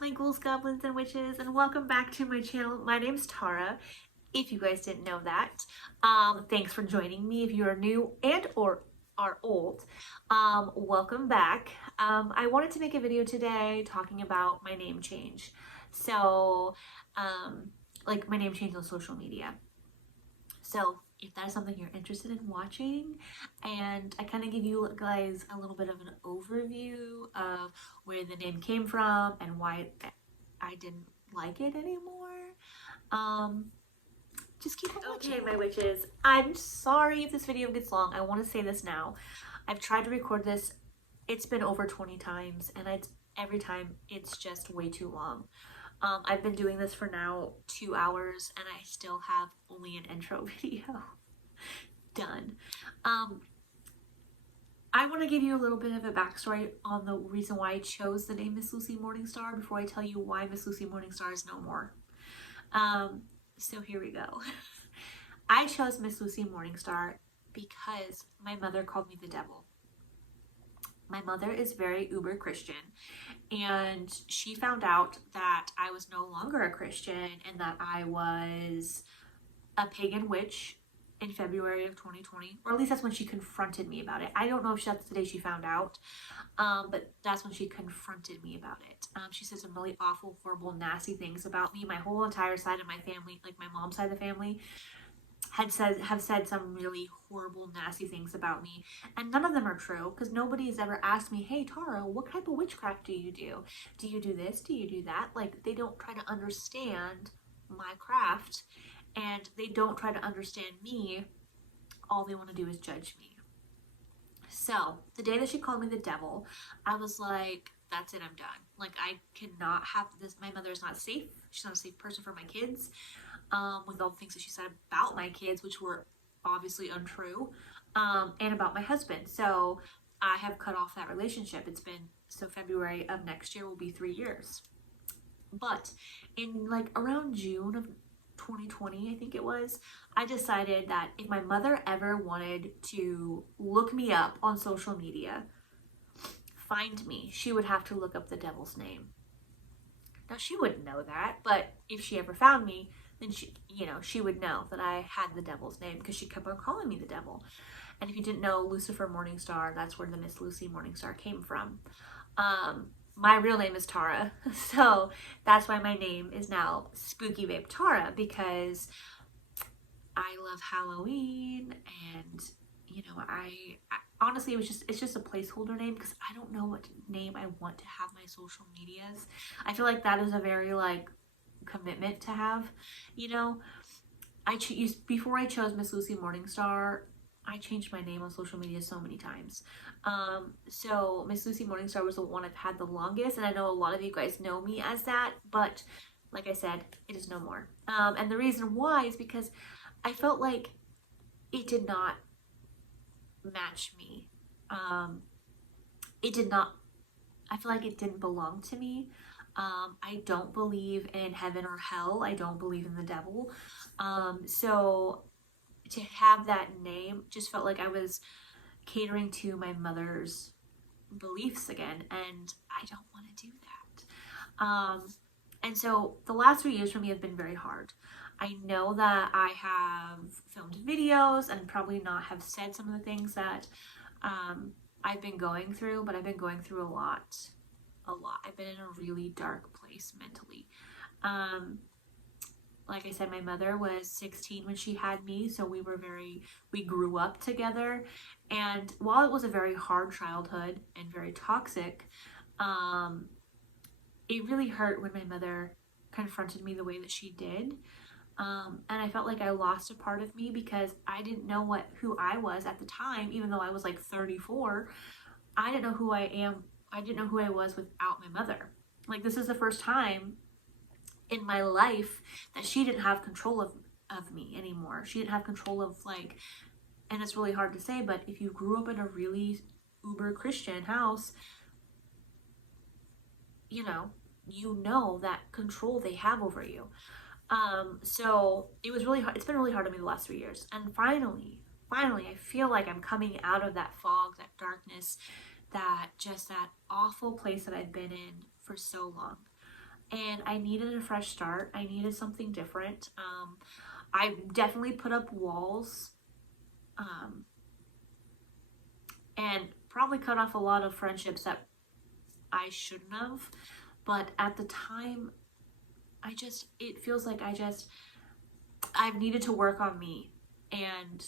my ghouls, goblins, and witches, and welcome back to my channel. My name's Tara, if you guys didn't know that. Thanks for joining me. If you are new and or are old, welcome back. I wanted to make a video today talking about my name change. So, like my name change on social media. So if that is something you're interested in watching, and I kind of give you guys a little bit of an overview of where the name came from and why I didn't like it anymore, just keep on watching. Okay, my witches, I'm sorry if this video gets long. I want to say this now. I've tried to record this. It's been over 20 times, and every time it's just way too long. I've been doing this for now 2 hours and I still have only an intro video done. I want to give you a little bit of a backstory on the reason why I chose the name Miss Lucy Morningstar before I tell you why Miss Lucy Morningstar is no more. So here we go. I chose Miss Lucy Morningstar because my mother called me the devil. My mother is very uber Christian, and she found out that I was no longer a Christian and that I was a pagan witch in February of 2020, or at least that's when she confronted me about it. I don't know if that's the day she found out, but that's when she confronted me about it. She said some really awful, horrible, nasty things about me. My whole entire side of my family, like my mom's side of the family, have said some really horrible, nasty things about me, and none of them are true, because nobody has ever asked me, hey Tara, what type of witchcraft do you do? Do you do this? Do you do that? Like, they don't try to understand my craft, and they don't try to understand me. All they want to do is judge me. So the day that she called me the devil, I was like, that's it, I'm done. Like, I cannot have this. My mother is not safe. She's not a safe person for my kids. With all the things that she said about my kids, which were obviously untrue, and about my husband. So I have cut off that relationship. So February of next year will be 3 years. But in like around June of 2020, I think it was, I decided that if my mother ever wanted to look me up on social media, find me, she would have to look up the devil's name. Now, she wouldn't know that, but if she ever found me, then she would know that I had the devil's name, because she kept on calling me the devil. And if you didn't know, Lucifer Morningstar, that's where the Miss Lucy Morningstar came from. My real name is Tara, so that's why my name is now Spooky Babe Tara, because I love Halloween, and I honestly, it's just a placeholder name, because I don't know what name I want to have my social medias. I feel like that is a very like commitment to have, before I chose Miss Lucy Morningstar, I changed my name on social media so many times. So Miss Lucy Morningstar was the one I've had the longest, and I know a lot of you guys know me as that, but like I said, it is no more. And the reason why is because I felt like it did not match me. I feel like it didn't belong to me. I don't believe in heaven or hell. I don't believe in the devil. So to have that name just felt like I was catering to my mother's beliefs again, and I don't want to do that. And so the last 3 years for me have been very hard. I know that I have filmed videos and probably not have said some of the things that I've been going through, but I've been going through a lot. I've been in a really dark place mentally. Like I said, my mother was 16 when she had me, so we grew up together. And while it was a very hard childhood and very toxic, it really hurt when my mother confronted me the way that she did. And I felt like I lost a part of me, because I didn't know who I was at the time. Even though I was like 34, I didn't know who I am. I didn't know who I was without my mother. Like, this is the first time in my life that she didn't have control of me anymore. She didn't have control of, like, and it's really hard to say, but if you grew up in a really uber Christian house, you know that control they have over you. So it was really hard. It's been really hard on me the last 3 years. And finally, I feel like I'm coming out of that fog, that darkness, that awful place that I've been in for so long. and I needed a fresh start. I needed something different. I definitely put up walls, and probably cut off a lot of friendships that I shouldn't have. But at the time, it feels like I've needed to work on me and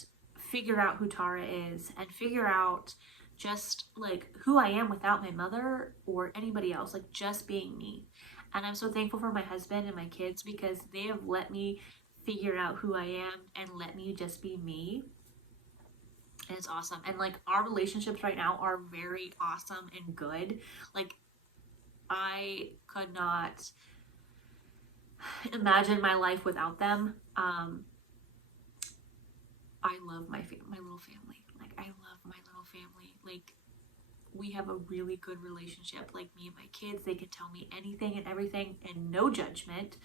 figure out who Tara is and figure out just like who I am without my mother or anybody else, like just being me. And I'm so thankful for my husband and my kids because they have let me figure out who I am and let me just be me. And it's awesome. And like our relationships right now are very awesome and good. Like I could not imagine my life without them. I love my little family. Like I love my little family. Like we have a really good relationship. Like me and my kids, they can tell me anything and everything and no judgment.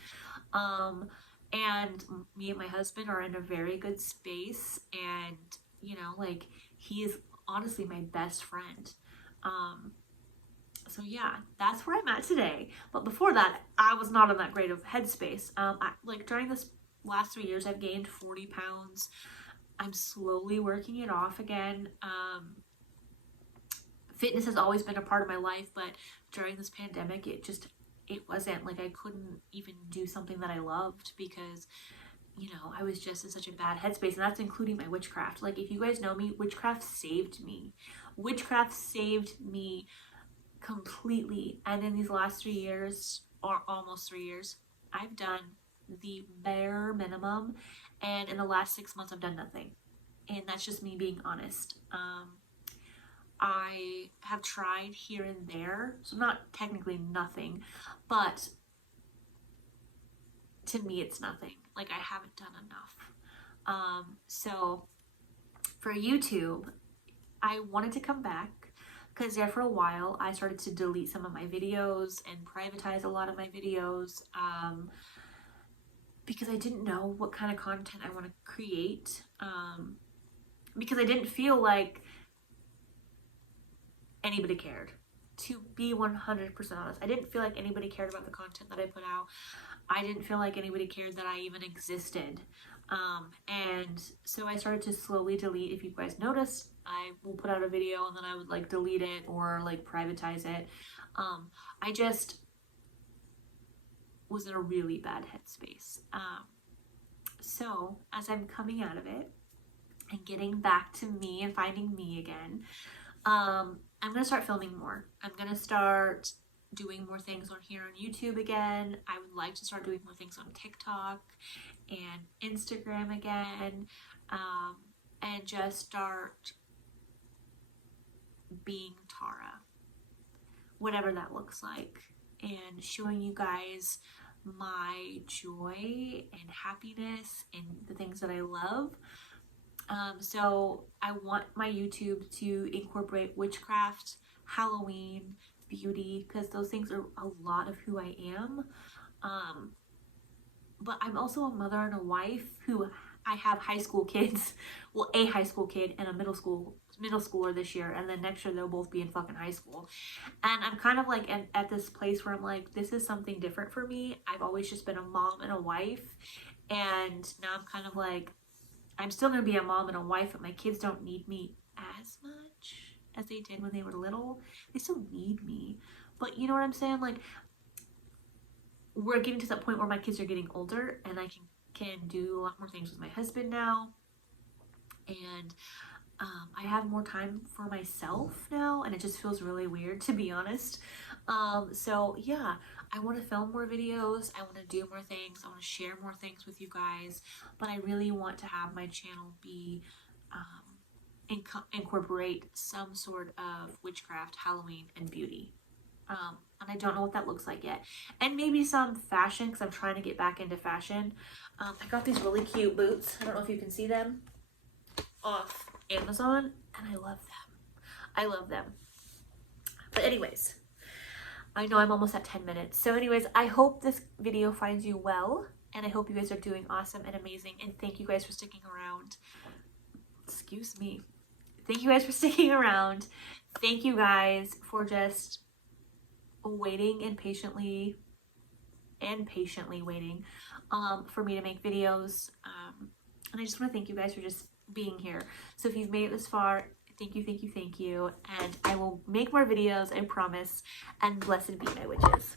And me and my husband are in a very good space, and like he is honestly my best friend. So yeah, that's where I'm at today. But before that, I was not in that great of headspace. Like during this last 3 years, I've gained 40 pounds. I'm slowly working it off again. Fitness has always been a part of my life, but during this pandemic, it wasn't. Like I couldn't even do something that I loved because I was just in such a bad headspace, and that's including my witchcraft. Like if you guys know me, witchcraft saved me. Witchcraft saved me completely. And in these last 3 years, or almost 3 years, I've done the bare minimum, and in the last 6 months I've done nothing. And that's just me being honest. I have tried here and there, so not technically nothing, but to me it's nothing. Like I haven't done enough. So for YouTube, I wanted to come back because there for a while I started to delete some of my videos and privatize a lot of my videos, because I didn't know what kind of content I want to create, because I didn't feel like anybody cared. To be 100% honest, I didn't feel like anybody cared about the content that I put out. I didn't feel like anybody cared that I even existed. And so I started to slowly delete. If you guys noticed, I will put out a video and then I would like delete it or like privatize it. I just was in a really bad headspace. So as I'm coming out of it and getting back to me and finding me again, I'm going to start filming more. I'm going to start doing more things on here on YouTube again. I would like to start doing more things on TikTok and Instagram again, and just start being Tara, whatever that looks like, and showing you guys my joy and happiness and the things that I love. So I want my YouTube to incorporate witchcraft, Halloween, beauty, because those things are a lot of who I am. But I'm also a mother and a wife who I have high school kids. Well, a high school kid and a middle schooler this year, and then next year they'll both be in fucking high school. And I'm kind of like at this place where I'm like, this is something different for me. I've always just been a mom and a wife, and now I'm kind of like, I'm still gonna be a mom and a wife, but my kids don't need me as much as they did when they were little. They still need me, but you know what I'm saying? Like, we're getting to that point where my kids are getting older and I can do a lot more things with my husband now, and I have more time for myself now, and it just feels really weird, to be honest. So yeah, I want to film more videos, I want to do more things, I want to share more things with you guys, but I really want to have my channel be incorporate some sort of witchcraft, Halloween, and beauty. And I don't know what that looks like yet. And maybe some fashion, because I'm trying to get back into fashion. I got these really cute boots. I don't know if you can see them off Amazon, and I love them. I love them. But anyways, I know I'm almost at 10 minutes. So anyways, I hope this video finds you well, and I hope you guys are doing awesome and amazing. And thank you guys for sticking around. Excuse me. Thank you guys for sticking around. Thank you guys for just waiting and patiently and patiently waiting for me to make videos. And I just want to thank you guys for just being here. So if you've made it this far, thank you, thank you, thank you. And I will make more videos, I promise. And blessed be my witches.